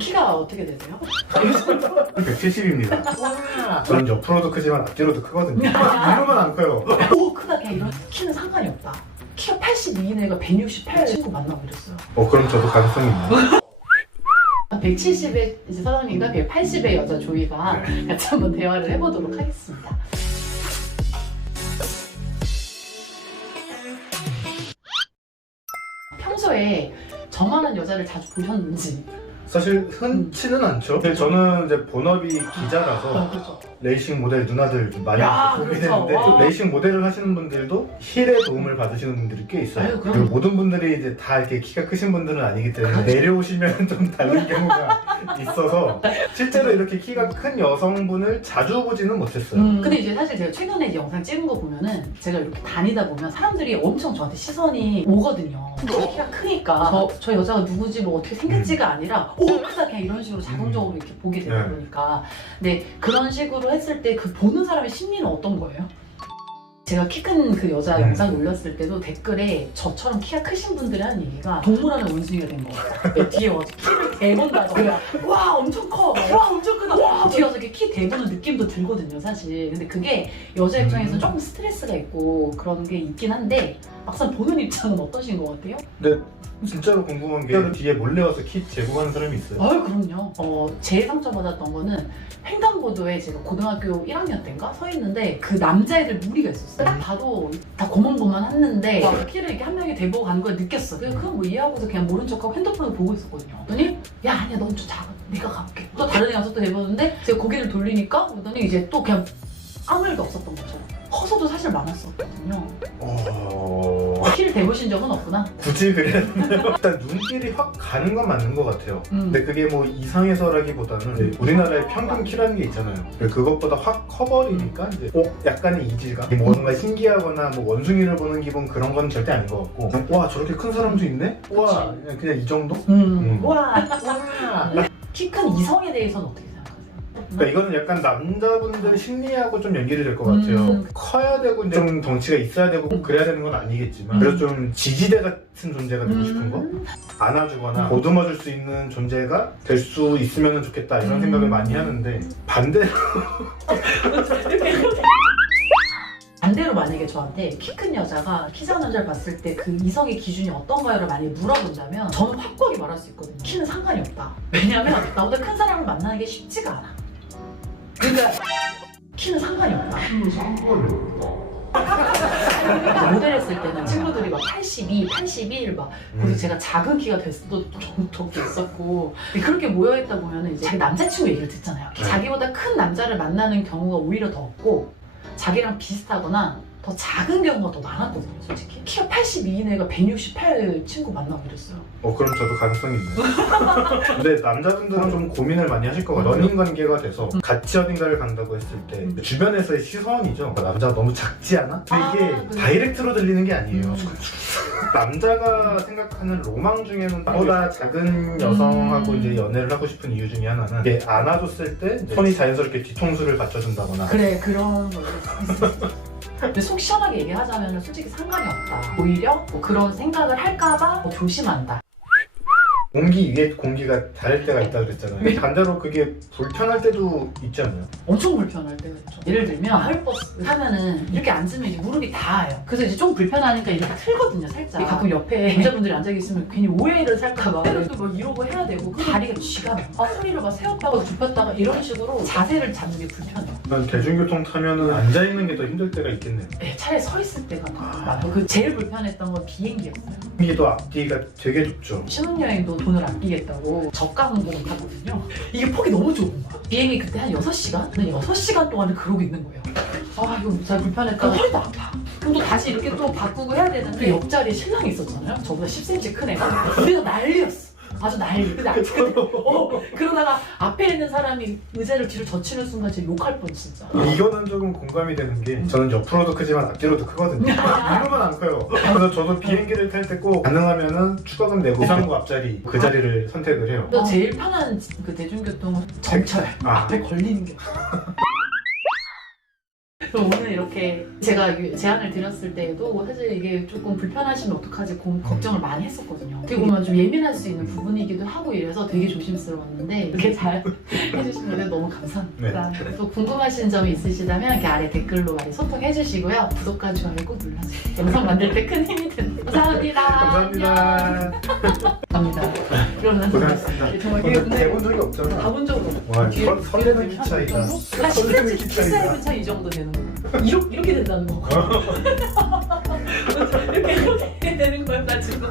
키가 어떻게 되세요? 170입니다. 와. 전 옆으로도 크지만 앞뒤로도 크거든요. 위로만 안 커요. 오 크다 그냥 이런 키는 상관이 없다. 키가 82인 애가 168 친구 만나고 이랬어요. 그럼 저도 가능성이 있나요? 170의 이제 사장님과 180의 여자 조이가 같이 한번 대화를 해보도록 하겠습니다. 평소에 저만한 여자를 자주 보셨는지. 사실 흔치는 않죠. 저는 이제 본업이 기자라서 그렇죠. 레이싱 모델 누나들 많이 야, 보게 그렇죠. 되는데 와. 레이싱 모델을 하시는 분들도 힐의 도움을 받으시는 분들이 꽤 있어요. 아유, 그럼요. 그리고 모든 분들이 이제 다 이렇게 키가 크신 분들은 아니기 때문에 그렇죠. 내려오시면 좀 다른 경우가 있어서 실제로 이렇게 키가 큰 여성분을 자주 보지는 못했어요. 근데 이제 사실 제가 최근에 이제 영상 찍은 거 보면은 제가 이렇게 다니다 보면 사람들이 엄청 저한테 시선이 오거든요. 키가 크니까 저 여자가 누구지 뭐 어떻게 생겼지가 아니라 오 크다 그냥 이런 식으로 자동적으로 이렇게 보게 되다 네. 보니까 근데 그런 식으로 했을 때 그 보는 사람의 심리는 어떤 거예요? 제가 키 큰 그 여자 영상 올렸을 때도 댓글에 저처럼 키가 크신 분들이 하는 얘기가 동물원의 원숭이가 된 거 같아요. 내 뒤에 와서 키를 대본다고 와 엄청 커, 와 엄청 크다, 와 뒤에 와서 이렇게 키 대보는 느낌도 들거든요 사실. 근데 그게 여자 입장에서 조금 스트레스가 있고 그런 게 있긴 한데 막상 보는 입장은 어떠신 것 같아요? 근데 진짜로 궁금한 게 뒤에 몰래 와서 키 재고 가는 사람이 있어요? 아유 그럼요. 제일 상처받았던 거는 횡단보도에 제가 고등학교 1학년 때인가 서 있는데 그 남자애들 무리가 있었어요. 딱 봐도 다 고만고만했는데 키를 이렇게 한 명이 대보고 가는 걸 느꼈어. 그건 뭐 이해하고서 그냥 모른 척하고 핸드폰을 보고 있었거든요. 그랬더니 야 아니야 넌 좀 작아, 내가 가볼게. 또 다른 애 가서 또 대보는데 제가 고개를 돌리니까 그러더니 이제 또 그냥 아무 일도 없었던 것처럼. 커서도 사실 많았었거든요. 키를 대보신 적은 없구나. 굳이 그래야 되나요? 일단 눈길이 확 가는 건 맞는 것 같아요. 근데 그게 뭐 이상해서라기보다는 이제 우리나라의 평균 키라는 게 있잖아요. 그것보다 확 커버리니까 이제 약간의 이질감? 뭔가 신기하거나 뭐 원숭이를 보는 기분 그런 건 절대 아닌 것 같고 와 저렇게 큰 사람도 있네? 와 그냥 이 정도? 와. 키 큰 이성에 대해서는 어떻게 생각하세요? 그러니까 이거는 약간 남자분들 심리하고 좀 연결이 될 것 같아요. 커야 되고 좀 덩치가 있어야 되고 그래야 되는 건 아니겠지만 그래서 좀 지지대 같은 존재가 되고 싶은 거? 안아주거나 보듬어줄 수 있는 존재가 될 수 있으면 좋겠다 이런 생각을 많이 하는데 반대로 반대로 만약에 저한테 키 큰 여자가 키 작은 남자를 봤을 때 그 이성의 기준이 어떤가요를 많이 물어본다면 저는 확고하게 말할 수 있거든요. 키는 상관이 없다. 왜냐면 나보다 큰 사람을 만나는 게 쉽지가 않아. 그러니까 키는 상관이 없다. 모델 했을 때는 친구들이 막 82, 81 막 그래서 제가 작은 키가 됐어도 적도 있었고 근데 그렇게 모여있다 보면 이제 자기 남자친구 얘기를 듣잖아요. 자기보다 큰 남자를 만나는 경우가 오히려 더 없고 자기랑 비슷하거나 더 작은 경우가 더 많았거든요 솔직히. 키가 82인 애가 168 친구 만나고 이랬어요. 그럼 저도 가능성이 있네요. 근데 남자분들은 좀 고민을 많이 하실 것 같아요. 연인 관계가 돼서 같이 어딘가를 간다고 했을 때 주변에서의 시선이죠. 남자가 너무 작지 않아? 근데 이게 다이렉트로 들리는 게 아니에요. 남자가 생각하는 로망 중에는 나보다 작은 여성하고 이제 연애를 하고 싶은 이유 중에 하나는 이게 안아줬을 때 손이 자연스럽게 뒤통수를 받쳐준다거나 그래 그런 거 있어. 근데 속 시원하게 얘기하자면 솔직히 상관이 없다. 오히려 뭐 그런 생각을 할까봐 뭐 조심한다. 공기 위에 공기가 닿을 때가 있다 그랬잖아요. 반대로 그게 불편할 때도 있지 않나요? 엄청 불편할 때가 있죠. 예를 들면 하루버스 타면은 이렇게 앉으면 이제 무릎이 닿아요. 그래서 이제 좀 불편하니까 이렇게 틀거든요 살짝. 가끔 옆에 여자분들이 앉아계시면 괜히 오해를 살까봐 또 막 이러고 해야 되고 다리가 쥐가 나. 허리를 막 세웠다가 굽혔다가 이런 식으로 자세를 잡는 게 불편해요. 난 대중교통 타면은 앉아있는 게 더 힘들 때가 있겠네요. 네, 차라리 서 있을 때가 더 많아요. 그 제일 불편했던 건 비행기였어요. 비행기도 앞뒤가 되게 좁죠. 신혼여행도 돈을 아끼겠다고 저가 항공을 탔거든요. 이게 폭이 너무 좁은 거야. 비행이 그때 한 6시간? 근데 6시간 동안은 그러고 있는 거예요. 아 이거 잘 불편했다고 허리도 아파. 그럼 또 다시 이렇게 또 바꾸고 해야 되는데 옆자리에 신랑이 있었잖아요. 저보다 10cm 큰 애가. 우리가 난리였어. 아주 난리. 근데 그러다가 앞에 있는 사람이 의자를 뒤로 젖히는 순간 제가 욕할 뻔 진짜. 이거는 조금 공감이 되는 게 저는 옆으로도 크지만 앞뒤로도 크거든요. 위로만 안 커요. 그래서 저도 비행기를 탈 때 꼭 가능하면은 추가금 내고 이상구 앞자리 그 자리를 선택을 해요. 또 제일 편한 그 대중교통은 정철. 앞에 걸리는 게 그럼 오늘 이렇게 제가 제안을 드렸을 때에도 사실 이게 조금 불편하시면 어떡하지 걱정을 많이 했었거든요. 어떻게 보면 좀 예민할 수 있는 부분이기도 하고 이래서 되게 조심스러웠는데 이렇게 잘 해주신 거 너무 감사합니다. 또 궁금하신 점이 있으시다면 이렇게 아래 댓글로 많이 소통해 주시고요. 구독과 좋아요 꼭 눌러주세요. 영상 만들 때 큰 힘이 됩니다. 감사합니다. 감사합니다. 감사합니다. 그러면 고생하셨습니다. 정말 해본 적이 없잖아. 가본 적은 없어. 와, 설레는 키 차이다. 설레는 키 차이다. 14일 차이 이 정도 되는 거야. 이렇게 된다는 거. 이렇게 되는 거여가지고.